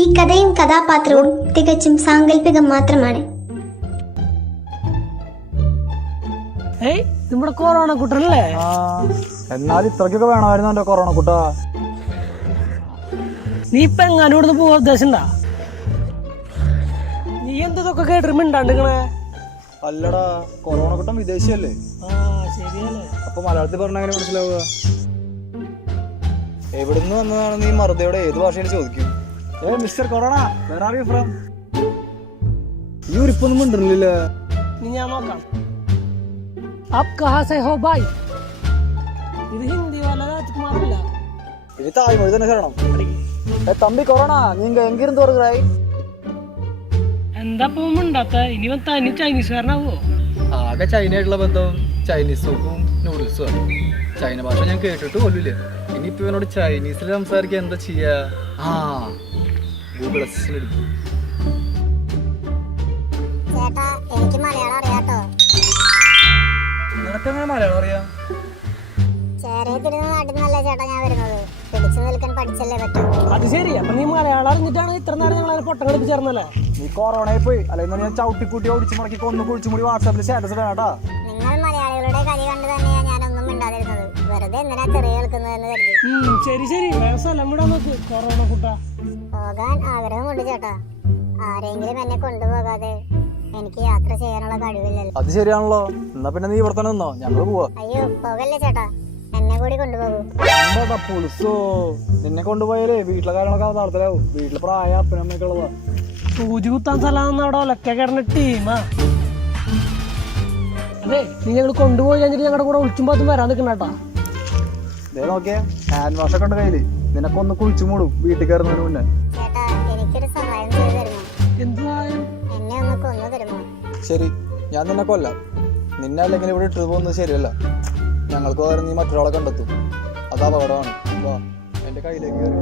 ഈ കഥയും കഥാപാത്രവും തികച്ചും സാങ്കല്പികം മാത്രമാണ്. നമ്മുടെ കൊറോണ കുട്ടനല്ലേ? എന്നാൽ ഇത്രക്കൊക്കെ വേണമായിരുന്നു എന്റെ കൊറോണ കുട്ട. നീ ഇപ്പൊ എങ്ങാനും ഇവിടുന്ന് പോവാ ഉദ്ദേശം? നീ എന്തൊക്കെ കേട്ടിട്ടുണ്ടാണ്ടിക്കണേ? അല്ലടാ, കൊറോണ കുട്ടൻ വിദേശിയല്ലേ? ശരിയല്ലേ? അപ്പൊ മലയാളത്തിൽ പറഞ്ഞ എങ്ങനെ മനസ്സിലാവുക? എവിടുന്ന് വന്നതാണെന്ന് ഈ മറുതയോടെ ഏത് ഭാഷയിൽ ചോദിക്കും. Mister Corona, where are you from? ഈ ഉരിപ്പൊന്നും മിണ്ടുന്നില്ല. നീ ഞാൻ നോക്കാം. ആപ് കഹാ സേ ഹോ ഭായ്? ഇത് ഹിന്ദി വാല രാജ്കുമാറല്ല, ഇത് തായ്മൊഴി തന്നെ ശരണം. തമ്പി കൊറോണ, നീങ്ക എങ്കിരുന്ന് പറയുക? എന്താ പോണ്ടാത്ത? ഇനി തനി ചൈനീസുകാരനാവോ? ആകെ ചൈനയായിട്ടുള്ള ബന്ധവും ചൈനീസ് സോപ്പും നൂഡിൽസും ആണ്. ചൈന ഭാഷ ഞാൻ കേട്ടിട്ട് പോലില്ല. ഇനിയിപ്പോ ഇവനോട് ചൈനീസിൽ സംസാരിക്കാൻ എന്താ ചെയ്യാ? ഗൂഗിൾ അസിസ്റ്റന്റ് എടുക്കും. ചേട്ടാ, എനിക്ക് മലയാളം അറിയാട്ടോ. നിനക്കെങ്ങനെ മലയാളം അറിയാം? ചേരത്തിരുന്ന നാട്ടിൽ നിന്നല്ല ചേട്ടാ ഞാൻ വരുന്നത്. പിടിച്ചു നിൽക്കാൻ പഠിച്ചല്ലേ പറ്റൂ. അത് ശരി. അപ്പൊ നീ മലയാളം അറിഞ്ഞിട്ടാണ് ഇത്ര നേരം ഞങ്ങൾ പൊട്ടം കളിപ്പിച്ചേർന്നല്ലേ? നീ കൊറോണയിൽ പോയി, അല്ലെങ്കിൽ ഞാൻ ചവിട്ടിക്കൂട്ടി ഓടിച്ചു മുടക്കി കൊന്നു കുഴിച്ചും കൂടി വാട്സാപ്പിൽ സ്റ്റാറ്റസ് ഇടാട്ടാ. നിങ്ങൾ മലയാളികളുടെ കലി കണ്ടു തന്നെയാ ഞാനൊന്നും മിണ്ടാതിരുന്നത്. വെറുതെ എന്തിനാ ചെറിയ കേൾക്കുന്നതെന്ന് കരുതി. ശരി ശരി, സ്ഥലം വിടാൻ നോക്ക് കൊറോണ കുട്ട. പോകാൻ ആഗ്രഹമുണ്ട് ചേട്ടാ. ആരെങ്കിലും എന്നെ കൊണ്ടുപോകാതെ എനിക്ക് യാത്ര ചെയ്യാനുള്ള കഴിവില്ലല്ലോ. അത് ശരിയാണല്ലോ. എന്നാ പിന്നെ നീ ഇവിടെ തന്നെ നിന്നോ, ഞങ്ങള് പോവാ. അയ്യോ പോകല്ലേ ചേട്ടാ, എന്നെ കൂടി കൊണ്ടുപോകൂ. എന്താ പുളിസോ, നിന്നെ കൊണ്ടുപോയാലേ വീട്ടിലെ കാര്യങ്ങളൊക്കെ നടത്തലാവും. വീട്ടില് പ്രായ അപ്പനമ്മയൊക്കെ ഉള്ളതാ. സൂചി കുത്താൻ സ്ഥലം അവിടെ ഒലക്ക കിടന്ന ടീമാ. അതെ, നീ ഞങ്ങൾ കൊണ്ടുപോയി കഴിഞ്ഞിട്ട് ഞങ്ങളുടെ കൂടെ ഒളിച്ചുമ്പോ അതും വരാൻ നിൽക്കണേട്ടാ. ഇതേ നോക്കിയേ, ഹാൻഡ് വാഷ് ഒക്കെ ഉണ്ട് കയ്യില്. നിനക്കൊന്ന് കുളിച്ചു മൂടും വീട്ടിൽ കയറുന്നതിന് മുന്നേ. ചേട്ടാ, എനിക്കൊരു സഹായം ചെയ്തു തരുമോ? എന്ത് സഹായം? എന്നെ ഒന്ന് കൊന്നു തരുമോ? ശരി, ഞാൻ നിന്നെ കൊല്ലാം. നിന്നെ അല്ലെങ്കിൽ ഇവിടെ ഇട്ടു പോകുന്നത് ശരിയല്ല. ഞങ്ങൾക്ക് പകരം നീ മറ്റൊരാളെ കണ്ടെത്തും. അത് അപകടമാണ്. വാ, എന്റെ കയ്യിലേക്ക് കയറി.